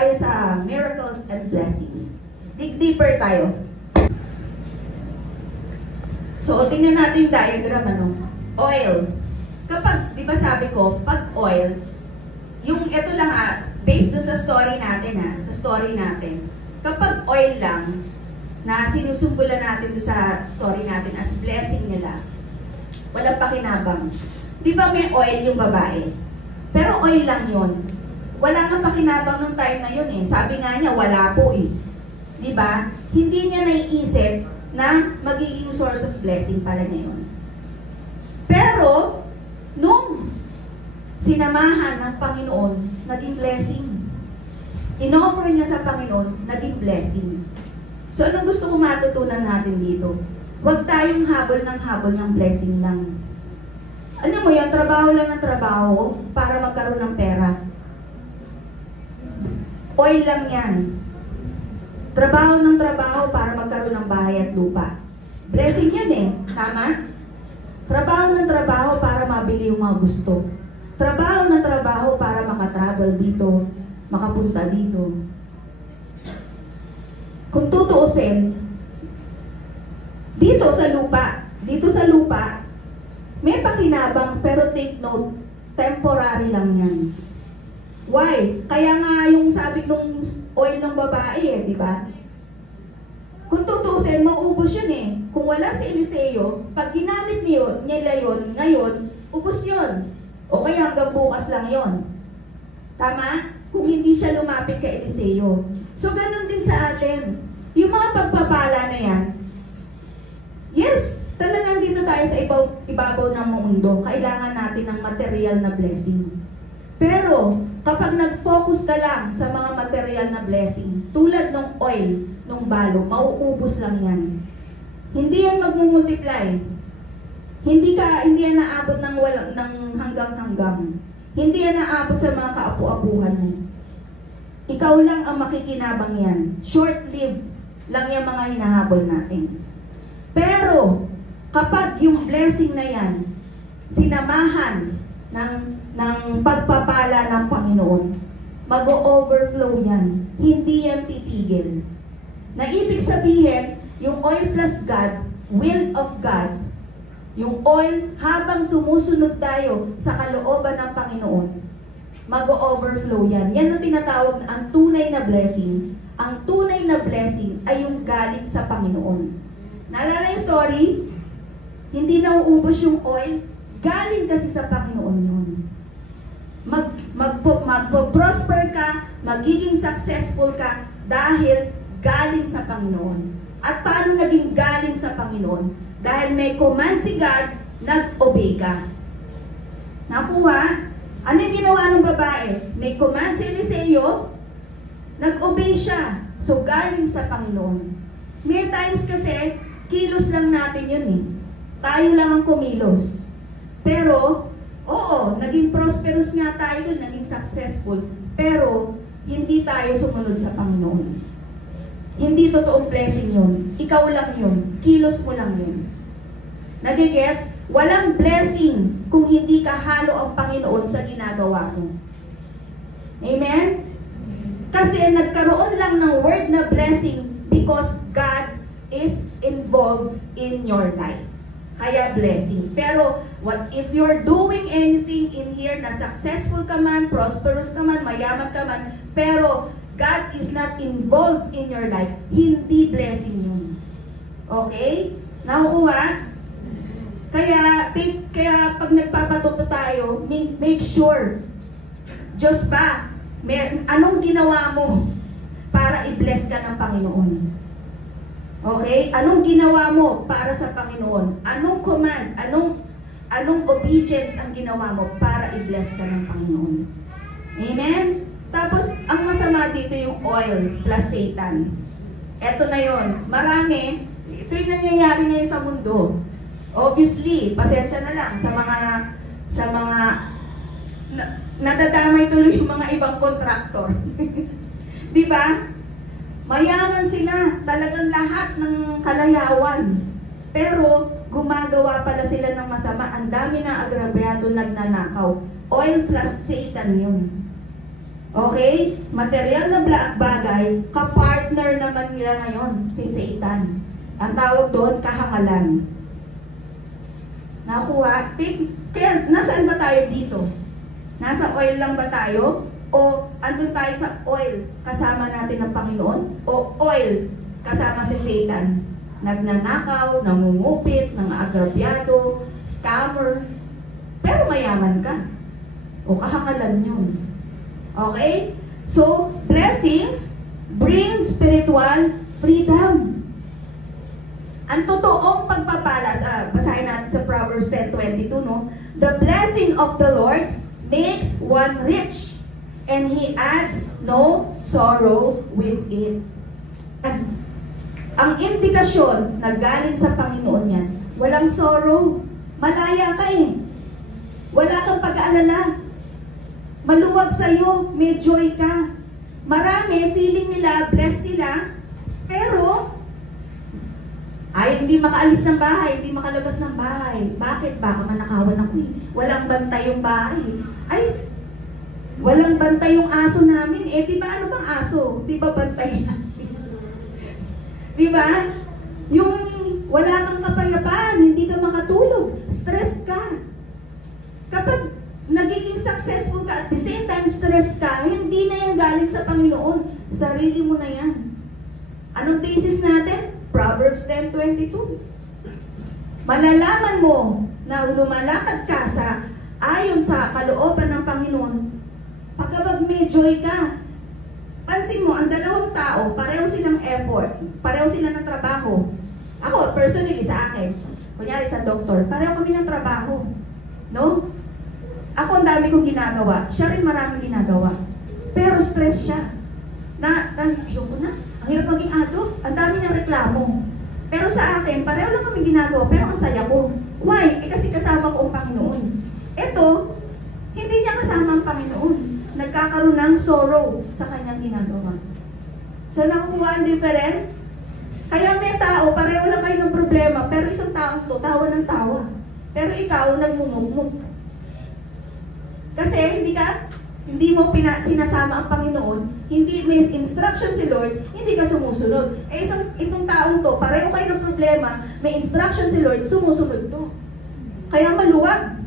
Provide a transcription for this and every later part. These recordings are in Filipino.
tayo sa miracles and blessings. Dig deeper tayo. So, tingnan natin yung diagram, ano? Oil. Kapag, di ba sabi ko, pag oil, yung ito lang based dun sa story natin sa story natin. Kapag oil lang, na sinusumbulan natin dun sa story natin as blessing nila, walang pakinabang. Di ba may oil yung babae? Pero oil lang yun. Wala kang pakinabang nung time na yun Sabi nga niya, wala po Di ba? Hindi niya naiisip na magiging source of blessing pala niya yun. Pero, nung sinamahan ng Panginoon, naging blessing. In-offer niya sa Panginoon, naging blessing. So, anong gusto ko matutunan natin dito? Huwag tayong habol ng blessing lang. Ano mo yun, trabaho lang ng trabaho para magkaroon ng pera. Oil lang yan. Trabaho ng trabaho para magkaroon ng bahay at lupa. Blessing yun Tama? Trabaho ng trabaho para mabili yung mga gusto. Trabaho ng trabaho para makatravel dito, makapunta dito. Kung tutuusin, dito sa lupa, may pakinabang pero take note, temporary lang yan. Why? Kaya nga yung sabi nung oil ng babae di ba? Kung tutusin, mauubos yun Kung wala si Eliseo, pag ginamit nila yun, ngayon, ubos yun. O kaya hanggang bukas lang yun. Tama? Kung hindi siya lumapit kay Eliseo. So, ganun din sa atin. Yung mga pagpapala na yan, yes, talagang dito tayo sa ibabaw ng mundo. Kailangan natin ng material na blessing. Pero, kapag nag-focus ka lang sa mga material na blessing, tulad ng oil, ng balo, mauubos lang yan. Hindi yan magmumultiply. Hindi yan naabot ng hanggang-hanggang. Hindi yan naabot sa mga kaapu-apuhan mo. Ikaw lang ang makikinabang yan. Short-lived lang yung mga hinahabol natin. Pero, kapag yung blessing na yan, sinamahan ng pagpapala ng Panginoon, mag-overflow yan. Hindi yan titigil. Na ibig sabihin, yung oil plus God, will of God, yung oil habang sumusunod tayo sa kalooban ng Panginoon, mag-overflow yan. Yan ang tinatawag na ang tunay na blessing. Ang tunay na blessing ay yung galing sa Panginoon. Naalala yung story? Hindi nauubos yung oil. Galing kasi sa Panginoon yun. Mag-prosper ka, magiging successful ka dahil galing sa Panginoon. At paano naging galing sa Panginoon? Dahil may command si God, nag-obey ka. Nakuha? Ano yung ginawa ng babae? May command si Eliseo, nag-obey siya. So, galing sa Panginoon. May times kasi, kilos lang natin yun Tayo lang ang kumilos. Pero, oo, naging prosperous nga tayo dun, naging successful. Pero, hindi tayo sumunod sa Panginoon. Hindi totoong blessing yun. Ikaw lang yun. Kilos mo lang yun. Nagigets? Walang blessing kung hindi ka halo ang Panginoon sa ginagawa mo. Amen? Kasi nagkaroon lang ng word na blessing because God is involved in your life. Kaya blessing. Pero, what if you're doing anything in here na successful ka man, prosperous ka man, mayaman ka man, pero God is not involved in your life, hindi blessing yun. Okay? Nakukuha? Kaya pag nagpapatuto tayo, make sure, Diyos ba, anong ginawa mo para i-bless ka ng Panginoon? Okay? Anong ginawa mo para sa Panginoon? Anong command? Anong obedience ang ginawa mo para i-bless ka ng Panginoon? Amen? Tapos, ang masama dito yung oil plus Satan. Eto na yon. Marami, ito yung nangyayari ngayon sa mundo. Obviously, pasensya na lang sa mga nadadamay tuloy yung mga ibang kontraktor. Di ba? Mayaman sila, talagang lahat ng kalayawan. Pero, gumagawa pala sila ng masama. Ang dami na agrabyado nagnanakaw. Oil plus Satan yun. Okay? Material na bagay, kapartner naman nila ngayon, si Satan. Ang tawag doon, kahangalan. Nakuha? Kaya, nasaan ba tayo dito? Nasa oil lang ba tayo? O andun tayo sa oil, kasama natin ng Panginoon? O oil, kasama si Satan? Nagnanakaw, nangungupit, nangagrabyado, scammer. Pero mayaman ka. O kahangalan yun. Okay? So, blessings bring spiritual freedom. Ang totoong pagpapalas, basahin natin sa Proverbs 10:22, no? The blessing of the Lord makes one rich, and He adds no sorrow with it. Ang indikasyon na galing sa Panginoon yan, walang sorrow. Malaya ka eh. Wala kang pag-aalala. Maluwag sa'yo, may joy ka. Marami, feeling nila, blessed sila, pero ay hindi makaalis ng bahay, hindi makalabas ng bahay. Bakit? Baka manakawan ako eh. Walang bantay yung bahay. Ay, walang bantay yung aso namin. Eh, di ba ano bang aso? Di ba bantay yan? Di ba? Yung wala kang kapayapaan, hindi ka makatulog, stress ka. Kapag nagiging successful ka, at the same time stress ka, hindi na yan galing sa Panginoon. Sarili mo na yan. Anong basis natin? Proverbs 10:22. Malalaman mo na lumalakad ka sa ayon sa kalooban ng Panginoon pagkabag may joy ka. Pansin mo, ang dalawang tao, pareho silang effort, pareho sila ng trabaho. Ako, personally sa akin, kunyari sa doktor, pareho kami ng trabaho. No? Ako ang dami kong ginagawa, siya rin maraming ginagawa. Pero stress siya. Ayoko na. Ang hirap maging adult, ang dami niyang reklamo. Pero sa akin, pareho lang kami ginagawa, pero ang saya ko. Why? Kasi kasama ko ang Panginoon. Ito, hindi niya kasama ang Panginoon. Nagkakaroon ng sorrow sa kanyang ginagawa. So, nakukuha ang difference? Kaya may tao, pareho lang kayo ng problema, pero isang taong to, tawa ng tawa. Pero ikaw, nagmumugmug. Kasi hindi mo sinasama ang Panginoon, hindi may instruction si Lord, hindi ka sumusunod. Eh, itong taong to, pareho kayo ng problema, may instruction si Lord, sumusunod to. Kaya maluwag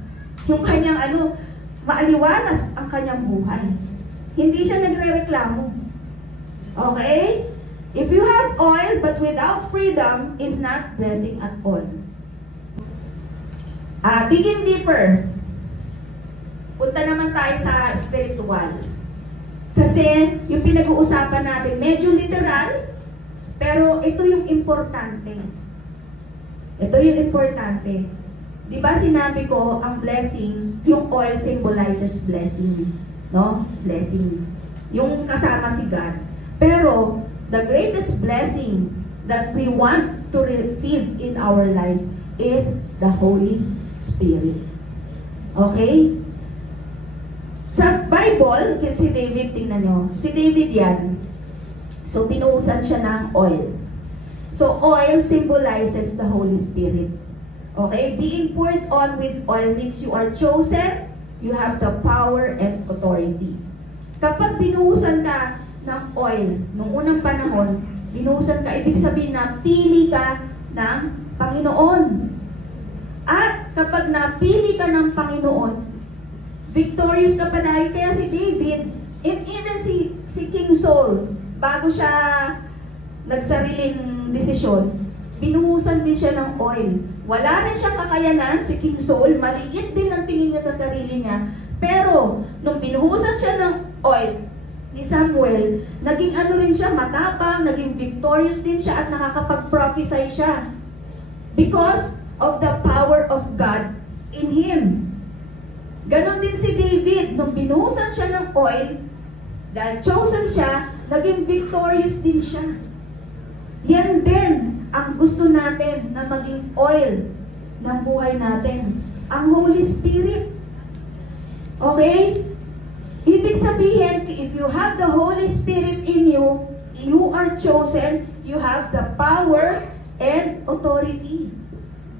yung kanyang maaliwanas ang kanyang buhay. Hindi siya nagre-reklamo. Okay? If you have oil but without freedom, it's not blessing at all. Digging deeper. Punta naman tayo sa spiritual. Kasi yung pinag-uusapan natin, medyo literal, pero ito yung importante. Ito yung importante. Di ba sinabi ko, ang blessing, yung oil symbolizes blessing. No? Blessing. Yung kasama si God. Pero, the greatest blessing that we want to receive in our lives is the Holy Spirit. Okay? Sa Bible, si David, tingnan nyo. Si David yan. So, binuhusan siya ng oil. So, oil symbolizes the Holy Spirit. Okay? Being poured on with oil means you are chosen, you have the power and authority. Kapag binuhusan ka ng oil, nung unang panahon, binuhusan ka, ibig sabihin na pili ka ng Panginoon. At kapag napili ka ng Panginoon, victorious ka pa dahil. Kaya si David, and even si King Saul, bago siya nagsariling desisyon, binuhusan din siya ng oil. Wala rin siyang kakayanan, si King Saul, maliit din ang tingin niya sa sarili niya. Pero, nung binuhusan siya ng oil ni Samuel, naging rin siya, matapang, naging victorious din siya at nakakapag-prophesy siya. Because of the power of God in him. Ganon din si David, nung binuhusan siya ng oil, dahil chosen siya, naging victorious din siya. Yan din ang gusto natin na maging oil ng buhay natin. Ang Holy Spirit. Okay? Ibig sabihin, if you have the Holy Spirit in you, you are chosen, you have the power and authority.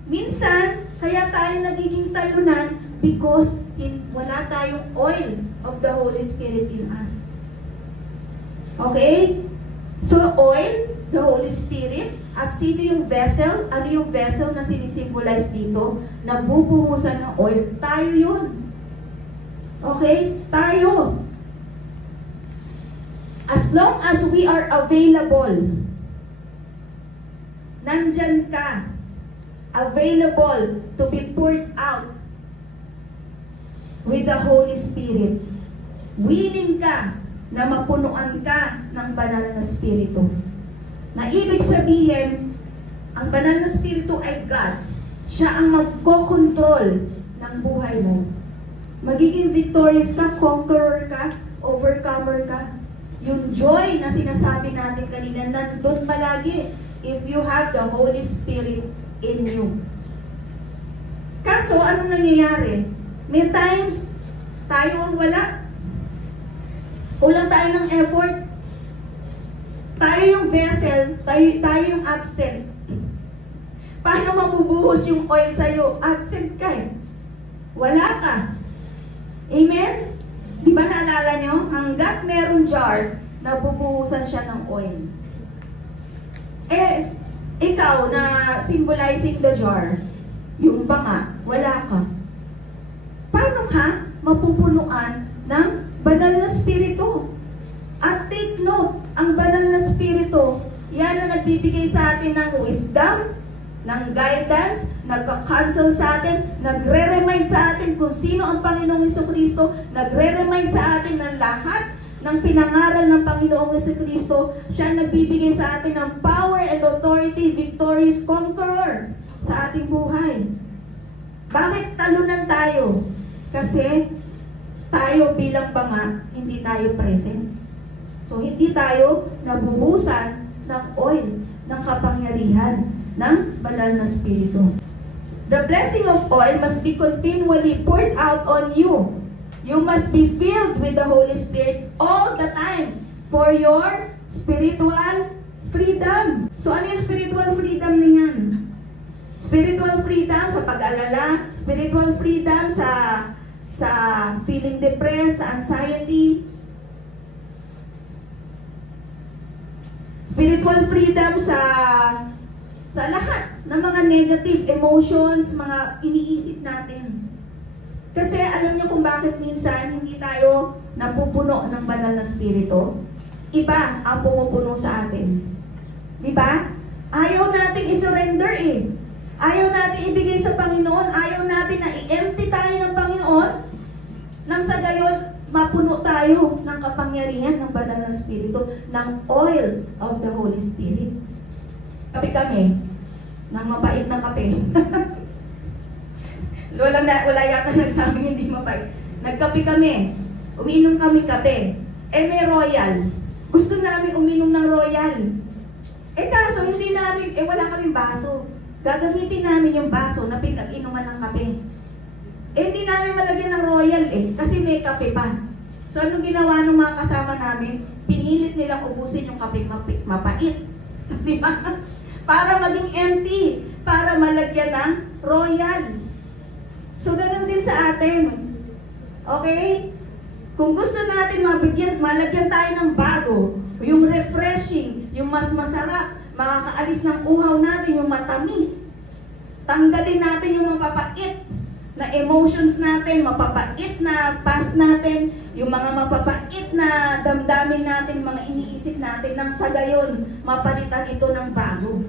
Minsan, kaya tayo nagiging talunan because wala tayong oil of the Holy Spirit in us. Okay? So, oil, the Holy Spirit, at sino yung vessel? Ano yung vessel na sinisimbolize dito? Nabubuhusan ng oil. Tayo yun. Okay? Tayo. As long as we are available, nandyan ka, available to be poured out with the Holy Spirit. Willing ka na mapunuan ka ng banal na Espiritu. Na ibig sabihin, ang banal na Espiritu ay God. Siya ang magkokontrol ng buhay mo. Magiging victorious ka, conqueror ka, overcomer ka. Yung joy na sinasabi natin kanina, nandun palagi if you have the Holy Spirit in you. Kaso, anong nangyayari? May times, tayo ang wala. Kulang tayo ng effort. Tayo yung vessel, tayo yung absent. Paano mabubuhos yung oil sa'yo? Absent ka eh. Wala ka. Amen? Di ba naalala nyo? Hanggat merong jar, nabubuhusan siya ng oil. Eh, ikaw na symbolizing the jar, yung banga, wala ka. Paano ka mapupunuan ng banal na Espiritu? At take note, ang banal na Espiritu, yan ang nagbibigay sa atin ng wisdom, ng guidance, nagka-counsel sa atin, nagre-remind sa atin kung sino ang Panginoong Jesucristo, nagre-remind sa atin ng lahat ng pinangaral ng Panginoong Jesucristo. Siya nagbibigay sa atin ng power and authority, victorious conqueror sa ating buhay. Bakit talunan tayo? Kasi tayo bilang banga, hindi tayo present. So, hindi tayo nabuhusan ng oil, ng kapangyarihan, ng banal na Espiritu. The blessing of oil must be continually poured out on you. You must be filled with the Holy Spirit all the time for your spiritual freedom. So, ano yung spiritual freedom na yan? Spiritual freedom sa pag-alala, spiritual freedom sa feeling depressed, sa anxiety, spiritual freedom sa lahat ng mga negative emotions, mga iniisip natin. Kasi alam niyo kung bakit minsan hindi tayo napupuno ng banal na Espiritu? Iba ang pumupuno sa atin. Di ba? Ayaw nating isurrender eh. Ayaw natin ibigay sa Panginoon. Ayaw natin na i-empty tayo ng Panginoon. Nang sa gayon, mapuno tayo ng kapangyarihan ng banal na Espiritu, ng oil of the Holy Spirit. Kape kami, ng mapait na kape. wala yata nagsabing hindi mapait. Nagkape kami, umiinom kami kape. Eh may royal. Gusto namin uminom ng royal. Eh kaso, hindi namin, wala kaming baso. Gagamitin namin yung baso na pinag-inuman ng kape. Eh, hindi namin malagyan ng royal kasi may kape pa. So, anong ginawa ng mga kasama namin? Pinilit nilang ubusin yung kape mapait. Di ba? Para maging empty. Para malagyan ng royal. So, ganun din sa atin. Okay? Kung gusto natin malagyan tayo ng bago, yung refreshing, yung mas masarap, makakaalis ng uhaw natin, yung matamis. Tanggalin natin yung mapapait na emotions natin, mapapait na past natin, yung mga mapapait na damdamin natin, mga iniisip natin, nang sa gayon, mapalitan ito ng bago.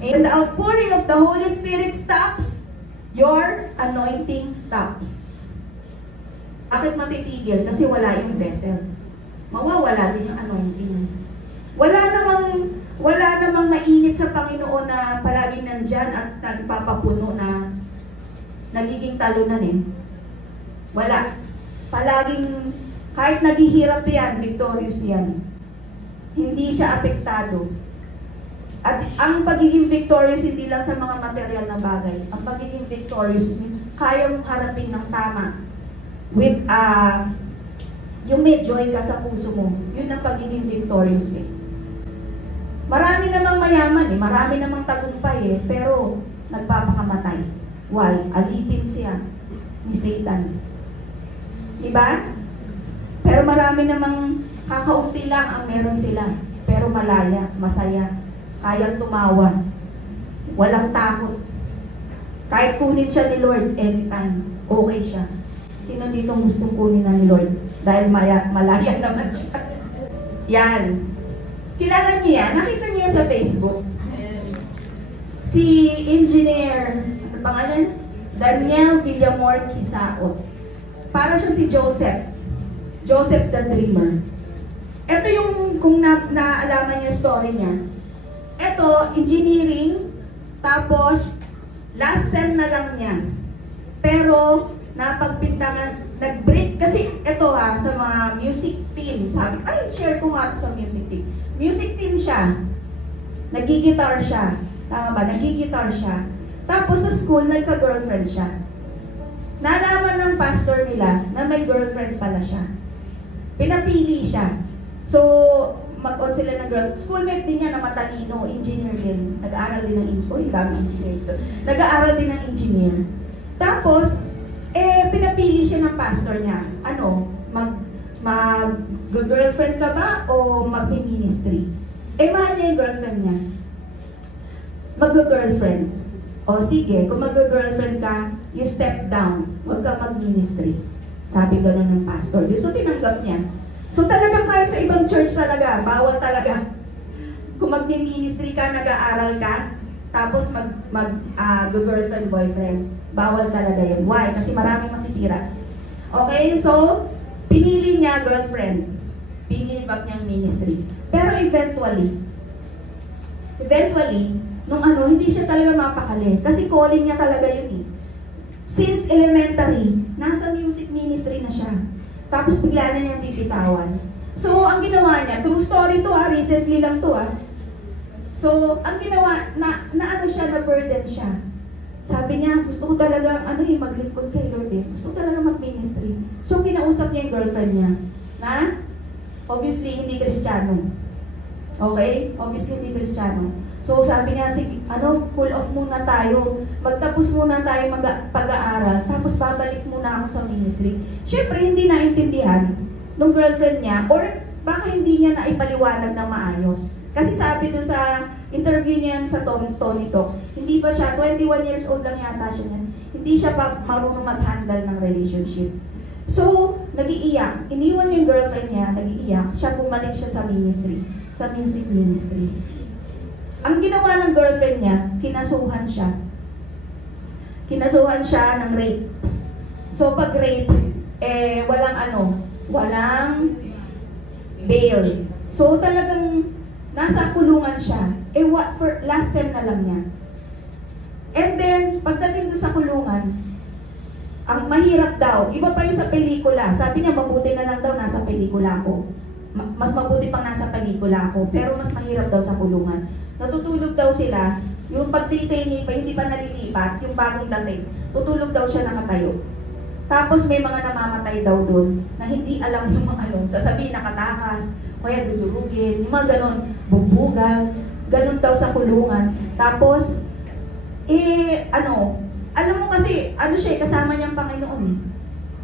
And the outpouring of the Holy Spirit stops, your anointing stops. Bakit matitigil? Kasi wala yung vessel. Mawawala din yung anointing. Wala namang mainit sa Panginoon na palaging nandyan at nagpapapuno na nagiging talunan eh. Wala. Palaging, kahit naghihirap yan, victorious yan. Hindi siya apektado. At ang pagiging victorious hindi lang sa mga material na bagay. Ang pagiging victorious, kaya mong harapin ng tama. With, yung may joy ka sa puso mo. Yun ang pagiging victorious eh. Marami namang mayaman eh. Marami namang tagumpay eh. Pero, nagpapakamatay. Why? Alipin siya ni Satan. Diba? Pero marami namang Kakaunti lang ang meron sila, pero malaya, masaya, kayang tumawa, walang takot. Kahit kunin siya ni Lord anytime, okay siya. Sino dito gustong kunin na ni Lord? Dahil malaya naman siya. Yan. Kilala niya, nakita niya sa Facebook. Si Engineer, ano pangalan? Daniel Villamor Quisaot. Para siya si Joseph. Joseph the Dreamer. Ito yung, kung naalaman niyo yung story niya. Ito, engineering, tapos, last sem na lang niya. Pero, napagpintangan, nag-break, kasi ito sa mga music team, sabi, ay, share ko nga ito sa music team. Music team siya. Nagigitar siya. Tama ba? Nagigitar siya. Tapos sa school, nagka-girlfriend siya. Nalaman ng pastor nila na may girlfriend pala siya. Pinapili siya. So, mag-on sila ng girl. Schoolmate din niya na matalino, engineer din. Nag-aaral din ng engineer. Uy, dami engineer ito. Nag-aaral din ng engineer. Tapos, pinapili siya ng pastor niya. Ano? Mag-girlfriend ka ba o mag-ministry? Mahal niya yung girlfriend niya. Mag-girlfriend. O sige, kung mag-girlfriend ka, you step down. Huwag ka mag-ministry. Sabi gano'n ng pastor. So, tinanggap niya. So, talagang kahit sa ibang church talaga, bawal talaga. Kung mag-ministry ka, nag-aaral ka, tapos mag-girlfriend, boyfriend, bawal talaga yun. Why? Kasi maraming masisira. Okay? So, pinili niya girlfriend. Pinili back niyang ministry. Pero eventually, nung hindi siya talaga mapakali. Kasi calling niya talaga yun eh. Since elementary, nasa music ministry na siya. Tapos bigla na niyang bibitawan. So, ang ginawa niya, true story to recently lang to So, ang ginawa, na siya, na burden siya. Sabi niya, gusto ko talaga, maglingkod kay Lord eh. Gusto ko talaga mag-ministry. So, kinausap niya yung girlfriend niya, na, obviously, hindi Kristiyano. Okay? Obviously, hindi Kristiyano. So, sabi niya, cool off muna tayo. Magtapos muna tayo pag-aaral, tapos babalik muna ako sa ministry. Siyempre, hindi naintindihan ng girlfriend niya, or baka hindi niya naipaliwanag ng maayos. Kasi sabi doon sa interview niya sa Tony Talks, hindi pa siya, 21 years old lang yata siya niyan, hindi siya pa marunong mag-handle ng relationship. So, nag-iiyak. Iniwan yung girlfriend niya, nag-iiyak. Siya bumalik siya sa ministry, sa music ministry. Ang ginawa ng girlfriend niya, kinasuhan siya. Kinasuhan siya ng rape. So, pag rape, walang bail. So, talagang nasa kulungan siya. For last time na lang niya. And then, pagdating doon sa kulungan, ang mahirap daw, iba pa yung sa pelikula. Sabi niya, mabuti na lang daw nasa pelikula ko. Mas mabuti pang nasa pelikula ko. Pero mas mahirap daw sa kulungan. Natutulog daw sila, yung pag-detainee pa, hindi pa nalilipat, yung bagong dating, tutulog daw siya nakatayo. Tapos may mga namamatay daw doon na hindi alam yung mga sasabihin nakatakas, kaya dudurugin, yung mga ganon, bugbugan, ganon daw sa kulungan. Tapos, alam mo kasi, siya, kasama niyang Panginoon eh.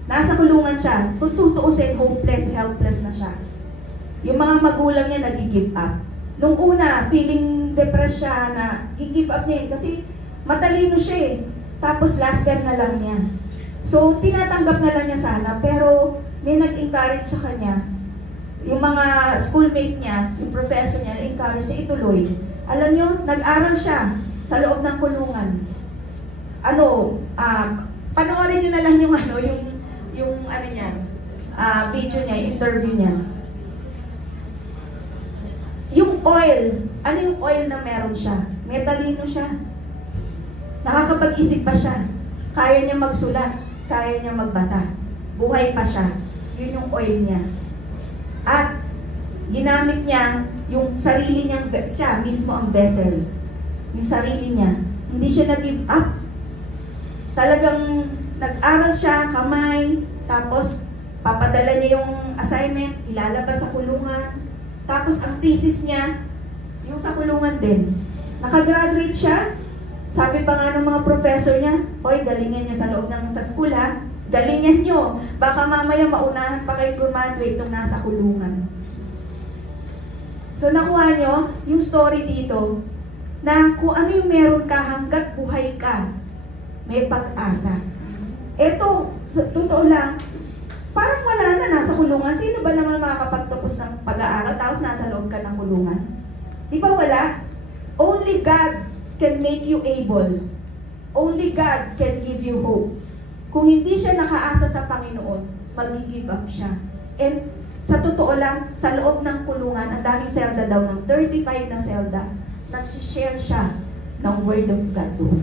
Nasa kulungan siya, kung tutuusin, hopeless, helpless na siya. Yung mga magulang niya nag-give up. Nung una, feeling depressed siya na i-give up niya kasi matalino siya eh. Tapos last time na lang niya. So, tinatanggap na lang niya sana, pero may nag-encourage sa kanya. Yung mga schoolmate niya, yung professor niya, nag-encourage niya ituloy. Alam niyo, nag-aral siya sa loob ng kulungan. Panoorin niyo na lang yung video niya, yung interview niya. Yung oil, ano yung oil na meron siya? May talino siya. Nakakapag-isip pa siya. Kaya niya magsulat. Kaya niya magbasa. Buhay pa siya. Yun yung oil niya. At ginamit niya yung sarili niyang, siya mismo ang vessel. Yung sarili niya. Hindi siya nag-give up. Talagang nag-aral siya, kamay, tapos papadala niya yung assignment, ilalabas sa kulungan. Tapos ang thesis niya, yung sa kulungan din. Nakagraduate siya. Sabi pa nga ng mga professor niya, hoy, galingan niyo sa loob ng sa school ha. Galingan niyo. Baka mamaya maunahan pa kayo graduate nung nasa kulungan. So nakuha nyo yung story dito na kung ano yung meron ka hanggat buhay ka, may pag-asa. Eto, totoo lang, parang wala na, nasa kulungan. Sino ba naman makakapagtapos ng pag-aaral tapos nasa loob ka ng kulungan? Di ba wala? Only God can make you able. Only God can give you hope. Kung hindi siya nakaasa sa Panginoon, mag-give up siya. And sa totoo lang, sa loob ng kulungan, ang daming selda daw, ng 35 na selda, nagsishare siya ng Word of God doon.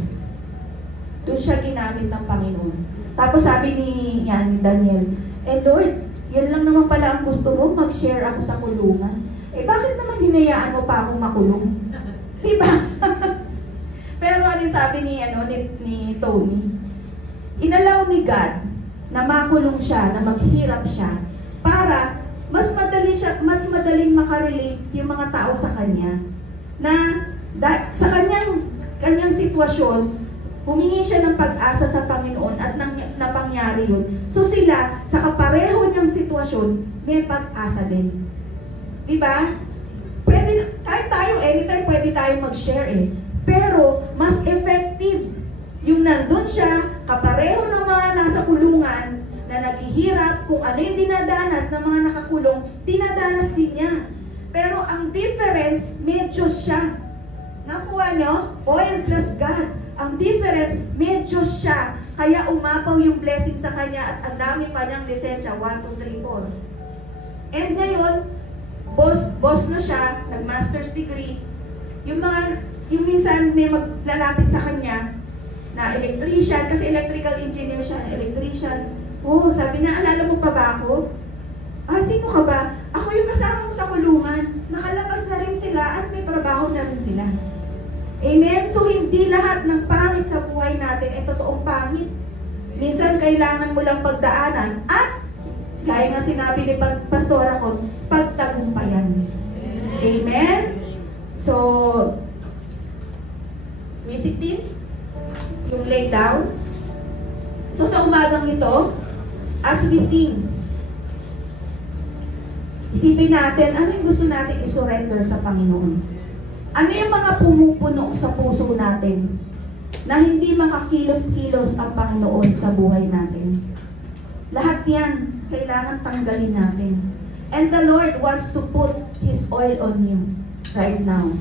Doon siya ginamit ng Panginoon. Tapos sabi ni Daniel, Lord, yan lang naman pala ang gusto mo, mag-share ako sa kulungan. Bakit naman hinayaan mo pa akong makulong? Diba? Pero ano yung sabi ni Tony? Inalaw ni God na makulong siya, na maghirap siya, para mas madaling makarelate yung mga tao sa kanya. Na sa kanyang sitwasyon, humingi siya ng pag-asa sa Panginoon at napangyari yun. So sila, sa kapareho niyang sitwasyon, may pag-asa din. Diba? Pwede, kahit tayo, anytime pwede tayo mag-share Pero, mas effective yung nandun siya, kapareho ng mga nasa kulungan, na naghihirap, kung ano yung dinadanas ng mga nakakulong, dinadanas din niya. Pero ang difference, may Diyos siya. Nakuha nyo? Oil plus God. Ang difference, may Diyos siya. Kaya umapaw yung blessing sa kanya at ang dami pa niyang lisensya. 1, 2, 3, 4. And ngayon, boss na siya, nag-master's degree. Yung minsan may maglalapit sa kanya na electrician, kasi electrical engineer siya, electrician. Oh, sabi na, alala mo pa ba ako? Sino ka ba? Ako yung kasama mo sa kulungan. Nakalabas na rin sila at may trabaho na rin sila. Amen? So, hindi lahat ng pangit sa buhay natin ay totoong pangit. Minsan, kailangan mo lang pagdaanan at, gaya nga sinabi ni Pastora ko, pagtagumpayan. Amen? So, music team, yung lay down. So, sa umagang ito, as we sing, isipin natin, ano yung gusto natin i-surrender sa Panginoon? Ano yung mga pumupuno sa puso natin na hindi makakilos-kilos ang Panginoon sa buhay natin? Lahat yan, kailangan tanggalin natin. And the Lord wants to put His oil on you right now.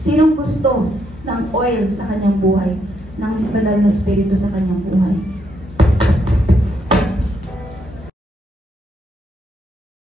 Sinong gusto ng oil sa kanyang buhay? Ng banal na spirito sa kanyang buhay?